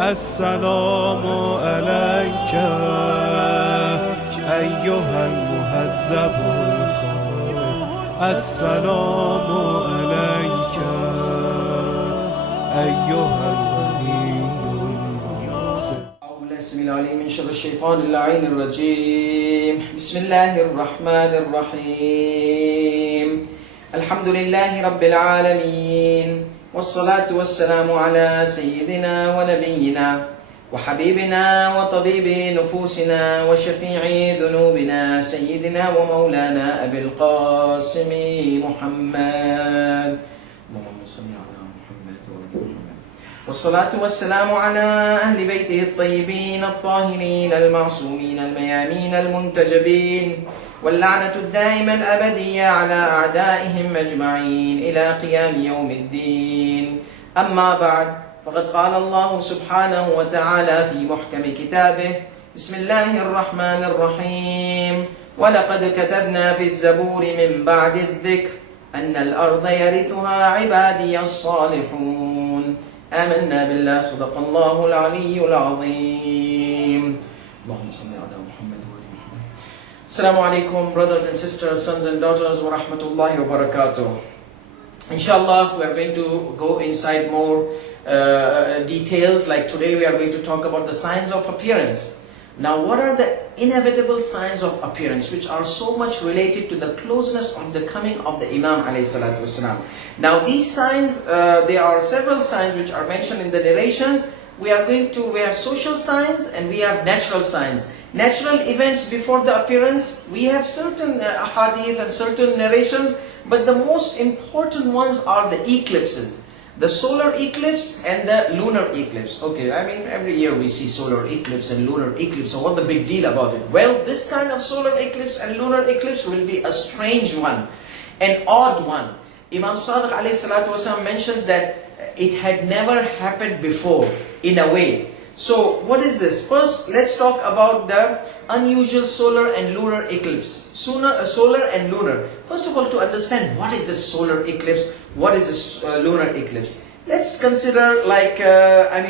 السلام عليك أيها المهذب الخائف السلام عليك أيها الغني المنصف. أعوذ بالله السميع العليم من شر الشيطان اللعين الرجيم. بسم الله الرحمن الرحيم. الحمد لله رب العالمين، والصلاة والسلام على سيدنا ونبينا وحبيبنا وطبيب نفوسنا وشفيع ذنوبنا سيدنا ومولانا أبي القاسم محمد. اللهم صل على محمد وآل محمد. والصلاة والسلام على أهل بيته الطيبين الطاهرين المعصومين الميامين المنتجبين، واللعنة الدائمة الأبدية على أعدائهم أجمعين إلى قيام يوم الدين. أما بعد، فقد قال الله سبحانه وتعالى في محكم كتابه: بسم الله الرحمن الرحيم. ولقد كتبنا في الزبور من بعد الذكر أن الأرض يرثها عبادي الصالحون. آمنا بالله، صدق الله العلي العظيم. اللهم صل على محمد وآل محمد. Assalamu alaikum, brothers and sisters, sons and daughters, wa rahmatullahi wa barakatuh. Inshallah, we are going to go inside more details. Like today we are going to talk about the signs of appearance. Now, what are the inevitable signs of appearance which are so much related to the closeness of the coming of the Imam alayhi salatu wasalam? Now, these signs, there are several signs which are mentioned in the narrations. We have social signs and we have natural signs. Natural events before the appearance, we have certain hadith and certain narrations, but the most important ones are the eclipses. The solar eclipse and the lunar eclipse. Okay, I mean every year we see solar eclipse and lunar eclipse, so what's the big deal about it? Well, this kind of solar eclipse and lunar eclipse will be a strange one, an odd one. Imam Sadiq alayhi salatu wasalam mentions that it had never happened before in a way. So what is this? First, let's talk about the unusual solar and lunar eclipse. Solar and lunar. First of all, to understand what is the solar eclipse, what is this lunar eclipse? Let's consider like, I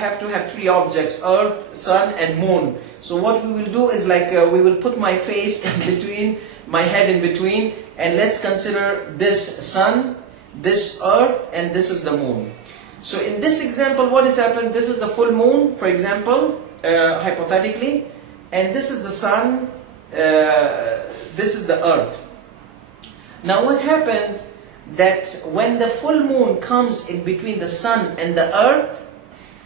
have to have three objects: Earth, Sun and Moon. So what we will do is like, we will put my face in between, my head in between, and let's consider this Sun, this Earth, and this is the Moon. So in this example, what has happened? This is the full moon, for example, hypothetically, and this is the sun, this is the earth. Now what happens that when the full moon comes in between the sun and the earth,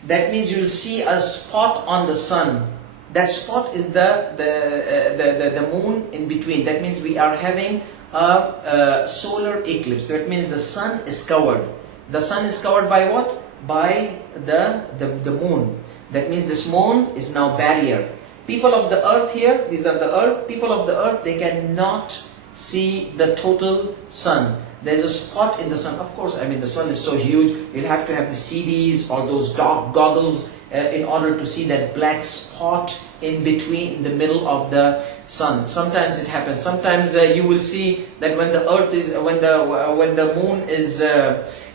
that means you will see a spot on the sun. That spot is the moon in between. That means we are having a solar eclipse. That means the sun is covered. The sun is covered by what? By the moon. That means this moon is now barrier. People of the earth here, these are the earth, people of the earth, they cannot see the total sun. There's a spot in the sun. Of course, I mean the sun is so huge, you'll have to have the CDs or those dark goggles in order to see that black spot in between, in the middle of the sun. Sometimes it happens. Sometimes you will see that when the earth is, when the moon is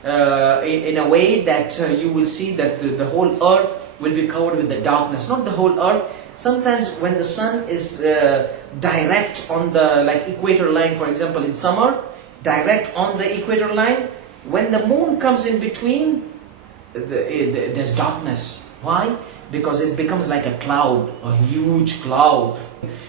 in a way that you will see that the whole earth will be covered with the darkness. Not the whole earth. Sometimes when the sun is direct on the equator line, for example in summer, direct on the equator line, when the moon comes in between, there's darkness. Why? Because it becomes like a cloud, a huge cloud.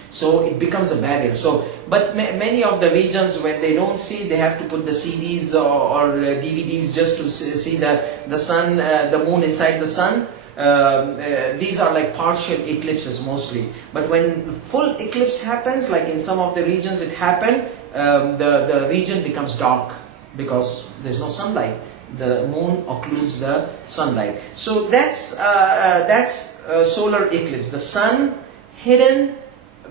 So it becomes a barrier. So, but many of the regions, when they don't see, they have to put the CDs or DVDs just to see the sun, the moon inside the sun. These are like partial eclipses mostly. But when full eclipse happens, like in some of the regions it happened, the region becomes dark because there's no sunlight. The moon occludes the sunlight. So that's solar eclipse. The sun hidden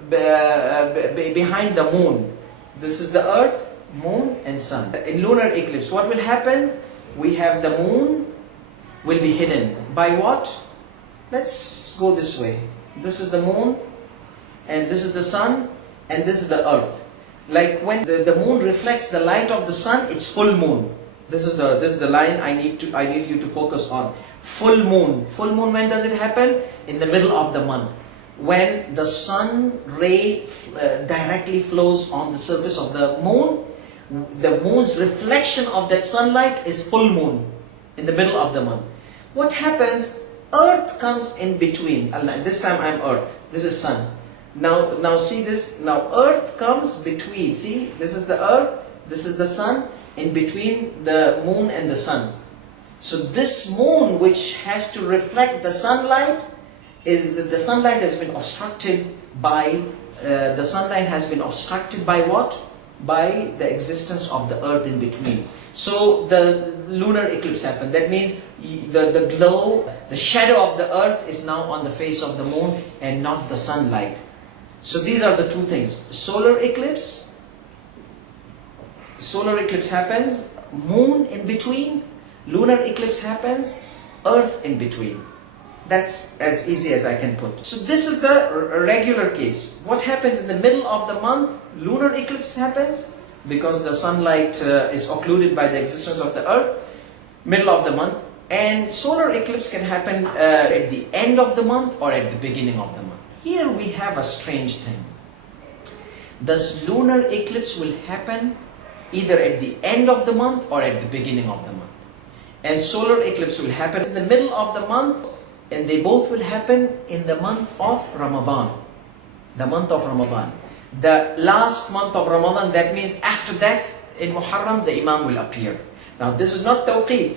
behind the moon. This is the earth, moon and sun. In lunar eclipse, what will happen? We have the moon will be hidden. By what? Let's go this way. This is the moon, and this is the sun, and this is the earth. Like when the moon reflects the light of the sun, it's full moon. This is the line I need you to focus on. Full moon. Full moon, when does it happen? In the middle of the month. When the sun ray directly flows on the surface of the moon's reflection of that sunlight is full moon in the middle of the month. What happens? Earth comes in between. This time I'm Earth. This is sun. Now see this. Now Earth comes between. See, this is the Earth. This is the sun. In between the moon and the sun. So this moon, which has to reflect the sunlight, the sunlight has been obstructed by what? By the existence of the earth in between. So the lunar eclipse happened. That means the glow, the shadow of the earth is now on the face of the moon and not the sunlight. So these are the two things. Solar eclipse happens, moon in between. Lunar eclipse happens, earth in between. That's as easy as I can put. So this is the regular case. What happens in the middle of the month? Lunar eclipse happens because the sunlight is occluded by the existence of the earth. Middle of the month. And solar eclipse can happen at the end of the month or at the beginning of the month. Here we have a strange thing. The lunar eclipse will happen either at the end of the month or at the beginning of the month. And solar eclipse will happen in the middle of the month, and they both will happen in the month of Ramadan. The month of Ramadan. The last month of Ramadan, that means after that, in Muharram, the Imam will appear. Now this is not tawqeed.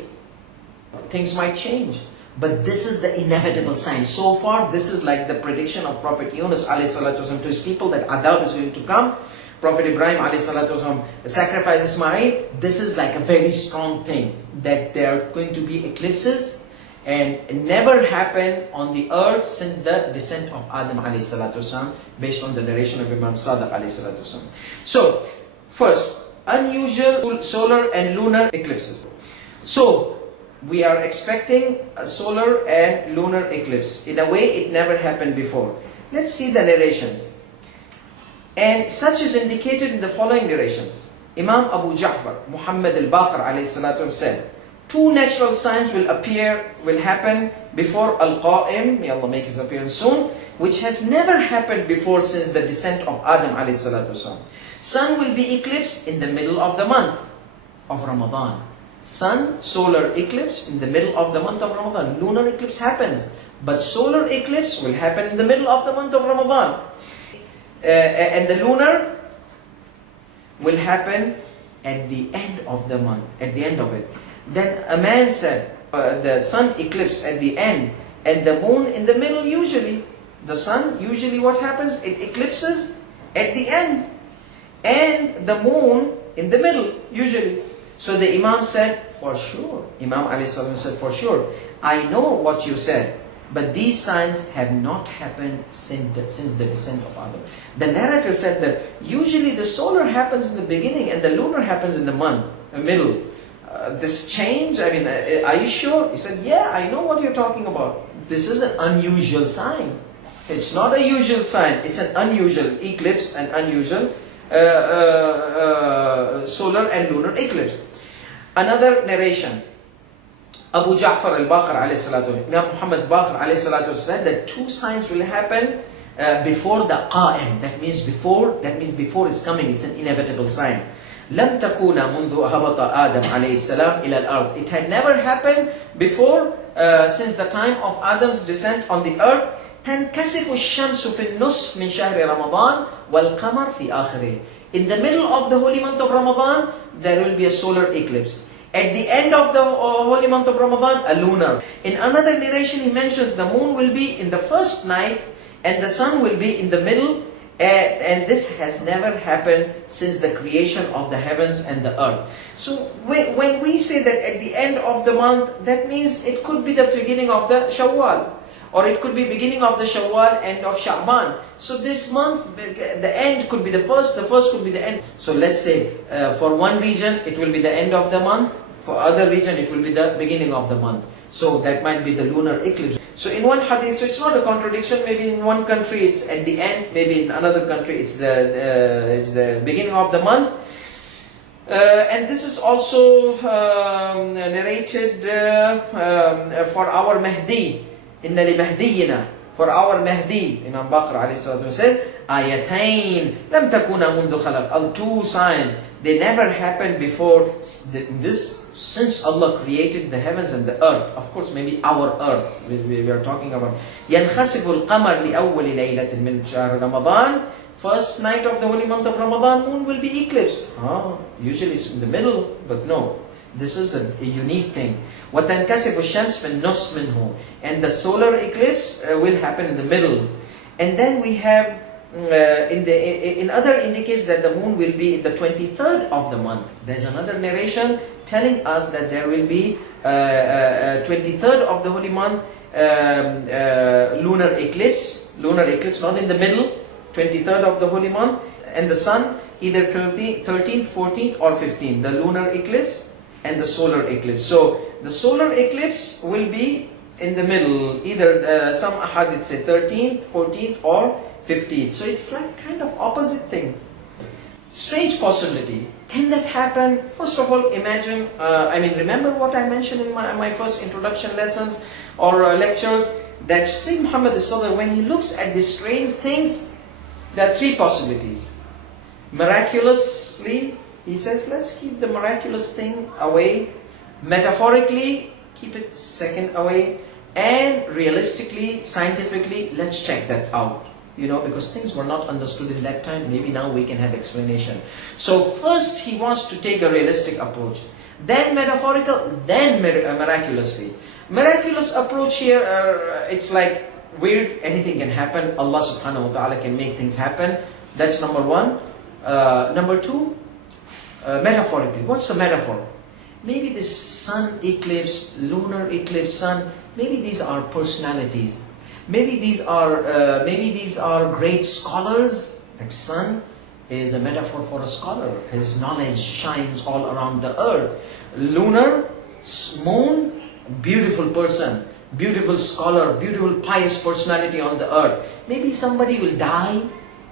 Things might change. But this is the inevitable sign. So far, this is like the prediction of Prophet Yunus ﷺ to his people that Adab is going to come. Prophet Ibrahim ﷺ sacrificed Ismail. This is like a very strong thing, that there are going to be eclipses, and it never happened on the earth since the descent of Adam ﷺ, based on the narration of Imam Sadiq ﷺ. So, first, unusual solar and lunar eclipses. So, we are expecting a solar and lunar eclipse. In a way, it never happened before. Let's see the narrations. And such is indicated in the following narrations. Imam Abu Ja'far, Muhammad al-Baqir ﷺ said, two natural signs will happen before Al-Qa'im, may Allah make his appearance soon, which has never happened before since the descent of Adam ﷺ. Sun will be eclipsed in the middle of the month of Ramadan. Sun, solar eclipse in the middle of the month of Ramadan. Lunar eclipse happens, but solar eclipse will happen in the middle of the month of Ramadan. And the lunar will happen at the end of the month, at the end of it. Then a man said, the sun eclipse at the end and the moon in the middle. Usually, the sun, usually what happens? It eclipses at the end and the moon in the middle, usually. So the Imam said, for sure. Imam ﷺ said, for sure. I know what you said, but these signs have not happened since the descent of Adam. The narrator said that usually the solar happens in the beginning and the lunar happens in the middle. This change, I mean, are you sure? He said, yeah, I know what you're talking about. This is an unusual sign. It's not a usual sign. It's an unusual eclipse, an unusual solar and lunar eclipse. Another narration. Abu Ja'far al-Baqir alayhi salatu, Imam Muhammad Baqir alayhi salatu said that two signs will happen before the Qa'im. That means before is coming. It's an inevitable sign. لم تكون منذ هبط آدم عليه السلام إلى الأرض. It had never happened before since the time of Adam's descent on the earth. تنكسف الشمس في النصف من شهر رمضان والقمر في آخره. In the middle of the holy month of Ramadan, there will be a solar eclipse. At the end of the holy month of Ramadan, a lunar. In another narration, he mentions the moon will be in the first night and the sun will be in the middle. And this has never happened since the creation of the heavens and the earth. So when we say that at the end of the month, that means it could be the beginning of the Shawwal. Or it could be beginning of the Shawwal, end of Sha'ban. So this month, the end could be the first could be the end. So let's say for one region, it will be the end of the month. For other region, it will be the beginning of the month. So that might be the lunar eclipse. So in one hadith, so it's not a contradiction. Maybe in one country it's at the end. Maybe in another country it's the beginning of the month. And this is also narrated for our Mahdi. Inna li Mahdiyina. For our Mahdi, Imam Baqir alayhi salatu says, Ayatain lam takuna mundu khalaq. 2 signs. They never happened before this, since Allah created the heavens and the earth. Of course, maybe our earth we are talking about. ينخسف القمر لأول ليلة من شهر رمضان. First night of the holy month of Ramadan, moon will be eclipsed. Usually it's in the middle, but no. This is a unique thing. وَتَنْكَسِفُ الشَّمْسِ فِي النُّصْفِ مِنْهُ. And the solar eclipse will happen in the middle. And then we have, in other indicates that the moon will be in the 23rd of the month. There's another narration telling us that there will be 23rd of the holy month lunar eclipse. Lunar eclipse, not in the middle. 23rd of the holy month, and the sun either 13th, 14th or 15th, the lunar eclipse and the solar eclipse. So the solar eclipse will be in the middle, either some hadith say 13th, 14th or 15th. So it's like kind of opposite thing. Strange possibility. Can that happen? First of all, imagine, remember what I mentioned in my first introduction lessons or lectures, that Sayyid Muhammad Sallallahu, when he looks at these strange things, there are 3 possibilities. Miraculously, he says, let's keep the miraculous thing away. Metaphorically, keep it second away. And realistically, scientifically, let's check that out. Because things were not understood in that time. Maybe now we can have explanation. So first he wants to take a realistic approach. Then metaphorical, then miraculously. Miraculous approach here, it's like weird, anything can happen. Allah subhanahu wa ta'ala can make things happen. That's number 1. Number 2, metaphorically. What's the metaphor? Maybe this sun eclipse, lunar eclipse, sun, maybe these are personalities. Maybe these are great scholars. Like sun is a metaphor for a scholar. His knowledge shines all around the earth. Lunar, moon, beautiful person. Beautiful scholar, beautiful pious personality on the earth. Maybe somebody will die,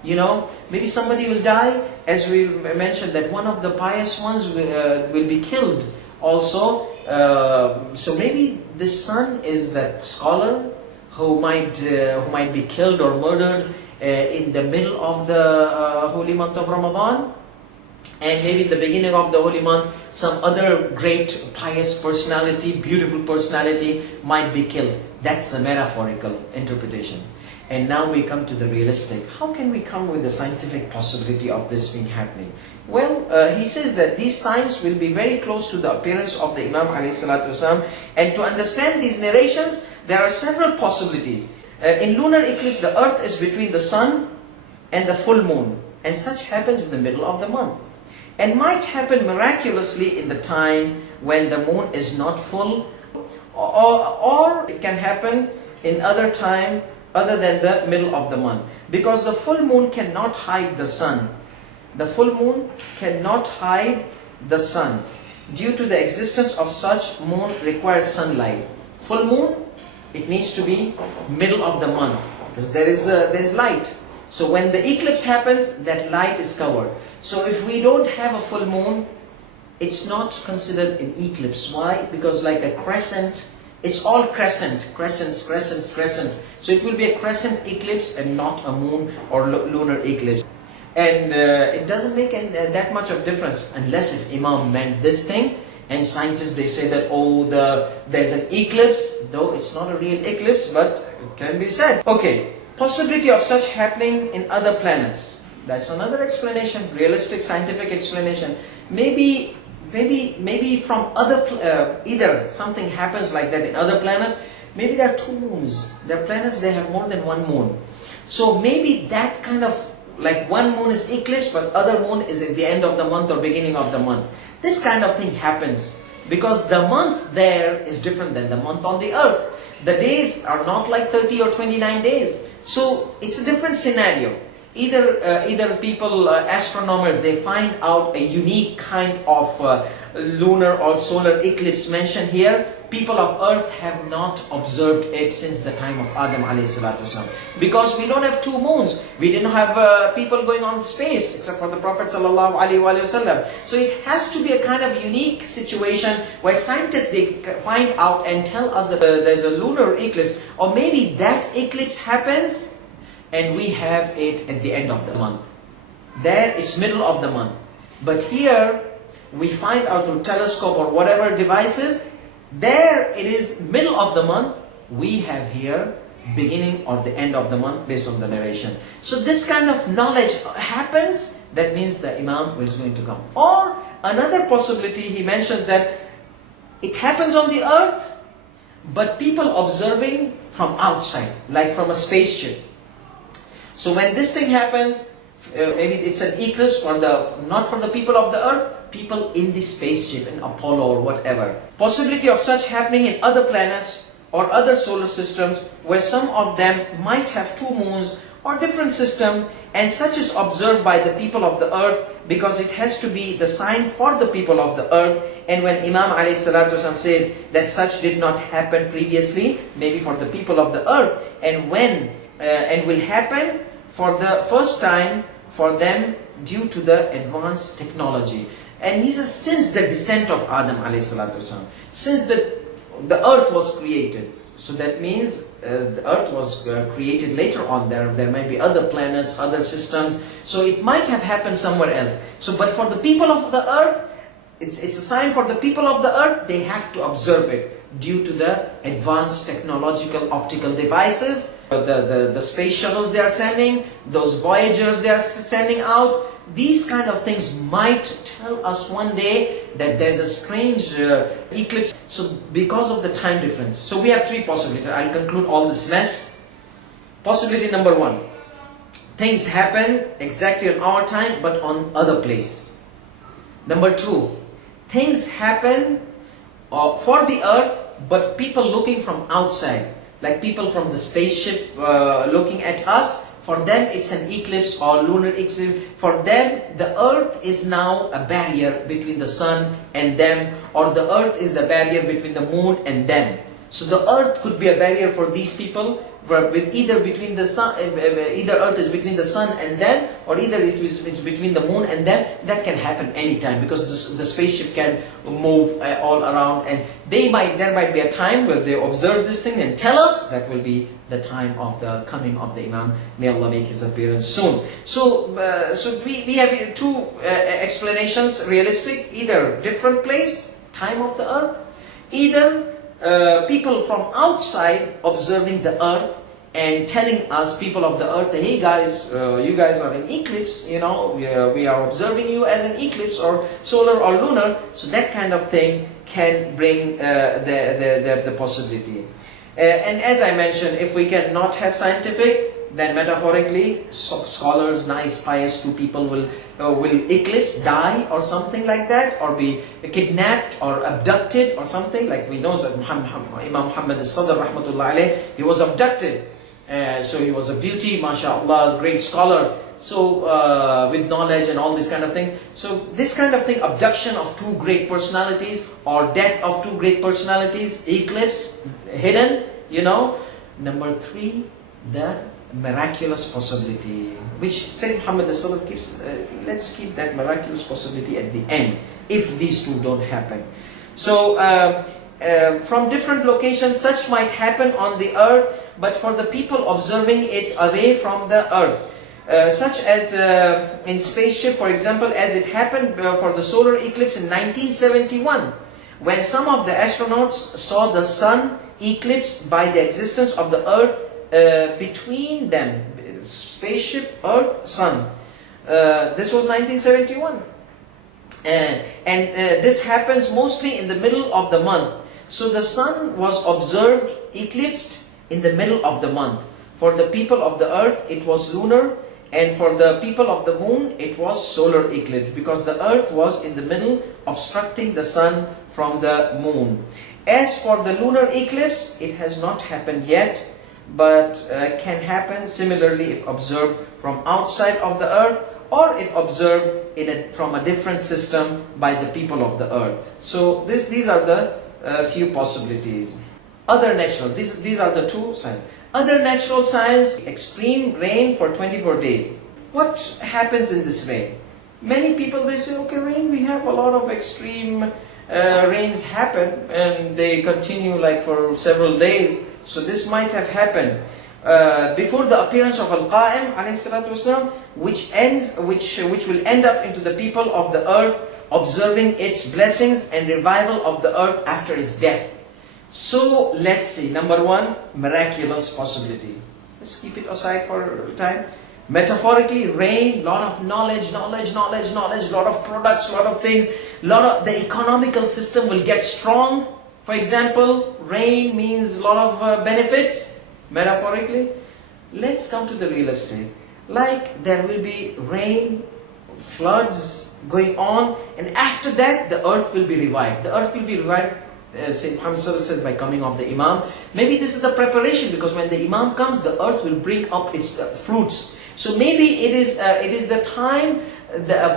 maybe somebody will die, as we mentioned that one of the pious ones will be killed also. So maybe this sun is that scholar who might be killed or murdered in the middle of the holy month of Ramadan. And maybe in the beginning of the holy month, some other great pious personality, beautiful personality might be killed. That's the metaphorical interpretation. And now we come to the realistic. How can we come with the scientific possibility of this being happening? Well, he says that these signs will be very close to the appearance of the Imam alayhi salatu wasalam. And to understand these narrations, there are several possibilities. In lunar eclipse, the earth is between the sun and the full moon. And such happens in the middle of the month. And might happen miraculously in the time when the moon is not full, or it can happen in other time other than the middle of the month. Because the full moon cannot hide the sun. The full moon cannot hide the sun. Due to the existence of such moon requires sunlight. Full moon, it needs to be middle of the month, because there's light. So when the eclipse happens, that light is covered. So if we don't have a full moon, it's not considered an eclipse. Why? Because like a crescent, it's all crescents. So it will be a crescent eclipse and not a moon or lunar eclipse. And it doesn't make that much of difference unless if Imam meant this thing. And scientists, they say that, there's an eclipse, though it's not a real eclipse, but it can be said. Okay. Possibility of such happening in other planets. That's another explanation, realistic scientific explanation. Maybe from other, either something happens like that in other planet. Maybe there are 2 moons. There are planets, they have more than 1 moon. So maybe that kind of, like one moon is eclipse, but other moon is at the end of the month or beginning of the month. This kind of thing happens because the month there is different than the month on the earth. The days are not like 30 or 29 days. So it's a different scenario. Either people, astronomers, they find out a unique kind of lunar or solar eclipse mentioned here, people of earth have not observed it since the time of Adam alayhi salatu wasalam. Because we don't have two moons. We didn't have people going on space except for the Prophet sallallahu alaihi wasallam. So it has to be a kind of unique situation where scientists, they find out and tell us that there's a lunar eclipse, or maybe that eclipse happens and we have it at the end of the month. There it's middle of the month. But here we find out through telescope or whatever devices, there it is middle of the month. We have here beginning or the end of the month based on the narration. So this kind of knowledge happens, that means the Imam is going to come. Or another possibility, he mentions that it happens on the earth, but people observing from outside, like from a spaceship. So when this thing happens, maybe it's an eclipse for not for the people of the earth, people in the spaceship, in Apollo or whatever. Possibility of such happening in other planets or other solar systems, where some of them might have two moons or different system, and such is observed by the people of the earth, because it has to be the sign for the people of the earth. And when Imam alayhi salatu wasallam says that such did not happen previously, maybe for the people of the earth, and when and will happen for the first time for them due to the advanced technology. And he says, since the descent of Adam alayhi salatu wasalam, since the earth was created, so that means the earth was created later on. There might be other planets, other systems, so it might have happened somewhere else. So, but for the people of the earth, it's a sign for the people of the earth. They have to observe it due to the advanced technological optical devices, the space shuttles they are sending, those Voyagers they are sending out. These kind of things might tell us one day that there's a strange eclipse. So because of the time difference. So we have three possibilities. I'll conclude all this mess. Possibility number one. Things happen exactly on our time but on other place. Number two. Things happen for the earth but people looking from outside. Like people from the spaceship looking at us. For them it's an eclipse or lunar eclipse. For them the earth is now a barrier between the sun and them, or the earth is the barrier between the moon and them. So the earth could be a barrier for these people, either between the sun, either earth is between the sun and them, or either it's between the moon and them. That can happen anytime, because the spaceship can move all around, and there might be a time where they observe this thing and tell us. That will be the time of the coming of the Imam. May Allah make his appearance soon. So we have two explanations, realistic: either different place, time of the earth, either people from outside observing the earth and telling us, people of the earth, hey guys, you guys are in eclipse, you know, we are observing you as an eclipse or solar or lunar. So that kind of thing can bring the possibility. And as I mentioned, if we cannot have scientific, then metaphorically, scholars, nice, pious two people will eclipse, die or something like that, or be kidnapped or abducted or something. Like we know that Imam Muhammad al-Sadr rahmatullah alayh, he was abducted. So he was a beauty, mashallah, a great scholar. So with knowledge and all this kind of thing. So this kind of thing, abduction of two great personalities or death of two great personalities, eclipse, hidden, you know. Number three, the miraculous possibility, which Sayyid Muhammad al-Sadr keeps, let's keep that miraculous possibility at the end, if these two don't happen. So from different locations, such might happen on the earth, but for the people observing it away from the earth. Such as in spaceship, for example, as it happened for the solar eclipse in 1971, when some of the astronauts saw the sun eclipsed by the existence of the earth between them, spaceship, earth, sun. This was 1971. And this happens mostly in the middle of the month. So the sun was observed eclipsed in the middle of the month. For the people of the earth, it was lunar, and for the people of the moon, it was solar eclipse, because the earth was in the middle, obstructing the sun from the moon. As for the lunar eclipse, it has not happened yet, but can happen similarly if observed from outside of the earth, or if observed from a different system by the people of the earth. So these are the few possibilities. Other natural, these are the two signs. Other natural signs, extreme rain for 24 days. What happens in this rain? Many people, they say, okay, rain, we have a lot of extreme rains happen and they continue like for several days. So this might have happened before the appearance of Al-Qa'im alayhi salatu wasalam, which will end up into the people of the earth observing its blessings and revival of the earth after its death. So let's see, number one, miraculous possibility. Let's keep it aside for time. Metaphorically, rain, lot of knowledge, lot of products, lot of things, the economical system will get strong. For example, rain means a lot of benefits, metaphorically. Let's come to the real estate. Like there will be rain, floods going on, and after that the earth will be revived. The earth will be revived, Sayyid Muhammad says, by coming of the Imam. Maybe this is the preparation, because when the Imam comes, the earth will bring up its fruits. So maybe it is the time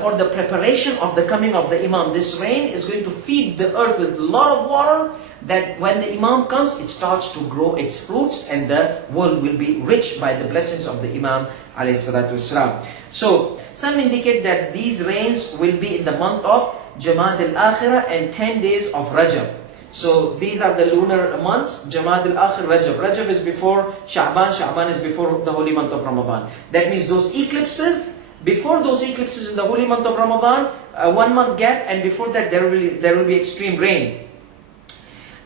for the preparation of the coming of the Imam. This rain is going to feed the earth with a lot of water, that when the Imam comes, it starts to grow its fruits and the world will be rich by the blessings of the Imam alayhi salatu wasalam. So some indicate that these rains will be in the month of Jamad al-Akhirah and 10 days of Rajab. So these are the lunar months, Jamad al-Akhir, Rajab. Rajab is before Sha'ban, Sha'ban is before the holy month of Ramadan. That means those eclipses, before those eclipses in the holy month of Ramadan, 1 month gap, and before that there will be extreme rain.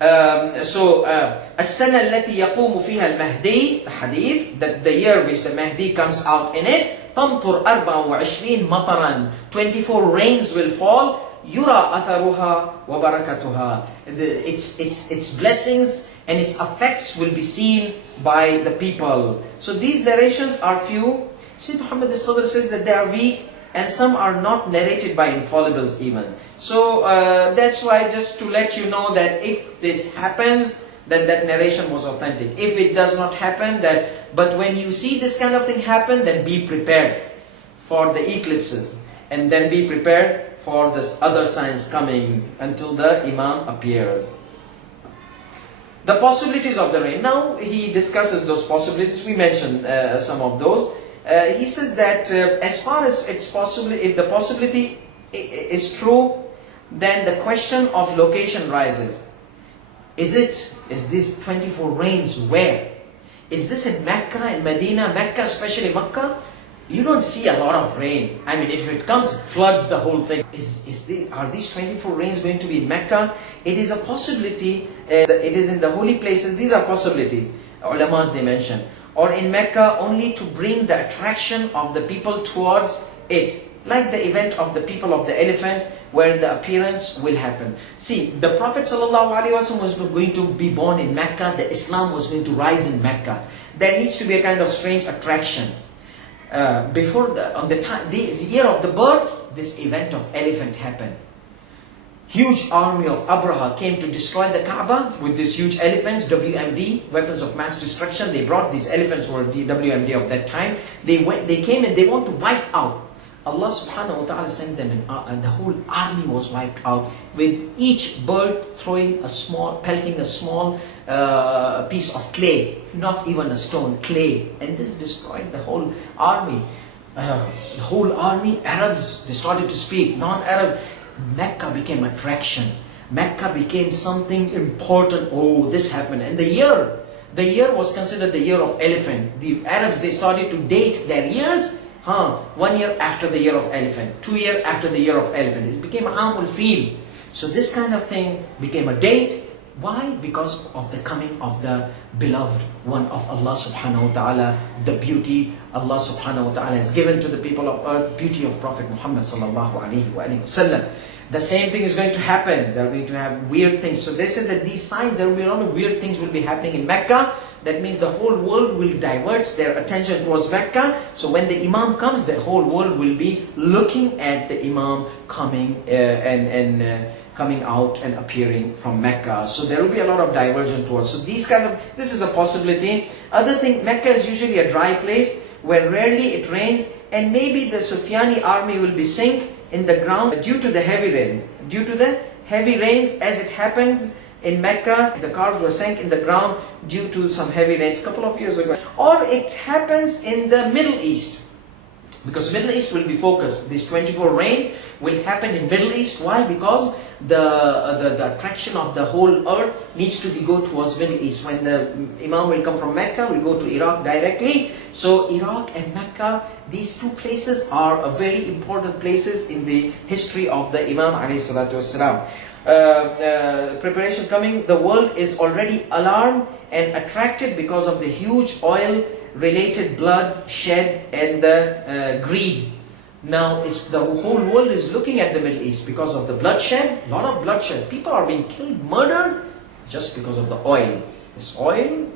السنة التي يقوم فيها المهدي, the hadith, that the year which the Mahdi comes out in it, تمطر 24 مطرا, 24 rains will fall, يرى أثرها وبركتها. Its blessings and its effects will be seen by the people. So these narrations are few. Sayyid Muhammad al-Sadr says that they are weak, and some are not narrated by infallibles even. So that's why, just to let you know that if this happens, then that narration was authentic. If it does not happen, but when you see this kind of thing happen, then be prepared for the eclipses, and then be prepared for this other signs coming until the Imam appears. The possibilities of the rain. Now he discusses those possibilities. We mentioned some of those. He says that as far as it's possible, if the possibility is true, then the question of location rises. Is this 24 rains where? Is this in Mecca, in Medina? Mecca, especially Mecca, you don't see a lot of rain. I mean, if it comes, floods the whole thing. Are these 24 rains going to be in Mecca? It is a possibility. It is in the holy places. These are possibilities. Ulamas, they mention. Or in Mecca, only to bring the attraction of the people towards it. Like the event of the people of the elephant, where the appearance will happen. See, the Prophet ﷺ was going to be born in Mecca. The Islam was going to rise in Mecca. There needs to be a kind of strange attraction. On the year of the birth, this event of elephant happened. Huge army of Abraha came to destroy the Kaaba with these huge elephants, WMD, weapons of mass destruction. They brought these elephants, were the WMD of that time. They came and they want to wipe out. Allah subhanahu wa ta'ala sent them, and the whole army was wiped out, with each bird pelting a small piece of clay, not even a stone, clay. And this destroyed the whole army. The whole army, Arabs, they started to speak. Non-Arab, Mecca became attraction. Mecca became something important. Oh, this happened. And the year was considered the year of elephant. The Arabs, they started to date their years. 1 year after the year of elephant, 2 years after the year of elephant. It became Amul Fil. So this kind of thing became a date. Why? Because of the coming of the beloved one of Allah subhanahu wa ta'ala, the beauty Allah subhanahu wa ta'ala has given to the people of earth, beauty of Prophet Muhammad sallallahu alayhi wa sallam. The same thing is going to happen. They're going to have weird things. So they said that these signs, there will be a lot of weird things will be happening in Mecca. That means the whole world will divert their attention towards Mecca. So when the Imam comes, the whole world will be looking at the Imam coming coming out and appearing from Mecca. So there will be a lot of diversion towards. So this is a possibility. Other thing, Mecca is usually a dry place where rarely it rains, and maybe the Sufyani army will be sink in the ground due to the heavy rains. Due to the heavy rains, as it happens in Mecca, the cars were sank in the ground due to some heavy rains a couple of years ago. Or it happens in the Middle East. Because Middle East will be focused. This 24 rain will happen in Middle East. Why? Because the attraction of the whole earth needs to be go towards Middle East. When the Imam will come from Mecca, will go to Iraq directly. So Iraq and Mecca, these two places are very important places in the history of the Imam alayhi salatu wassalam. Preparation coming, the world is already alarmed and attracted because of the huge oil related blood shed and the greed. Now it's the whole world is looking at the Middle East because of the bloodshed, a lot of bloodshed. People are being killed, murdered just because of the oil. This oil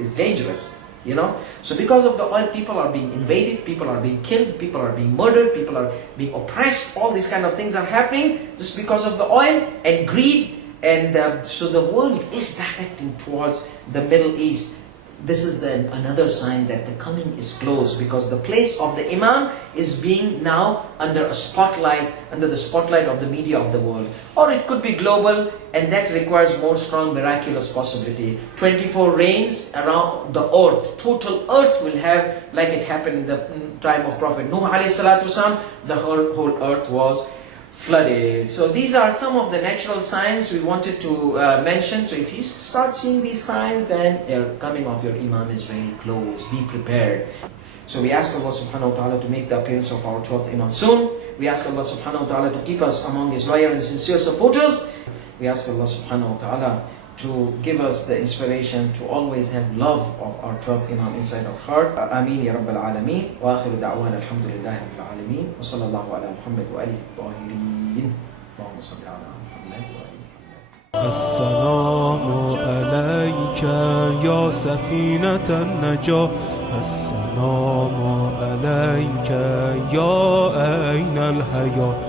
is dangerous, you know. So because of the oil, people are being invaded, people are being killed, people are being murdered, people are being oppressed. All these kind of things are happening just because of the oil and greed. And so the world is directing towards the Middle East. This is another sign that the coming is close, because the place of the Imam is being now under a spotlight, under the spotlight of the media of the world. Or it could be global, and that requires more strong miraculous possibility. 24 rains around the earth, total earth will have, like it happened in the time of Prophet Nuh alayhi salatu wasalam, the whole earth was flooded. So these are some of the natural signs we wanted to mention. So if you start seeing these signs, then the coming of your Imam is very close. Be prepared. So we ask Allah subhanahu wa ta'ala to make the appearance of our 12th Imam soon. We ask Allah subhanahu wa ta'ala to keep us among His loyal and sincere supporters. We ask Allah subhanahu wa ta'ala to give us the inspiration to always have love of our 12th Imam inside our heart. Ameen ya Rabbal Alameen. Wa akhiru da'wana alhamdulillahi Rabbil Alameen. Wa sallallahu ala Muhammad wa alihi tahirin. Allahumma salli ala Muhammad wa alihi Muhammad. السلام عليك يا سفينة النجاة السلام عليك يا أين الحياة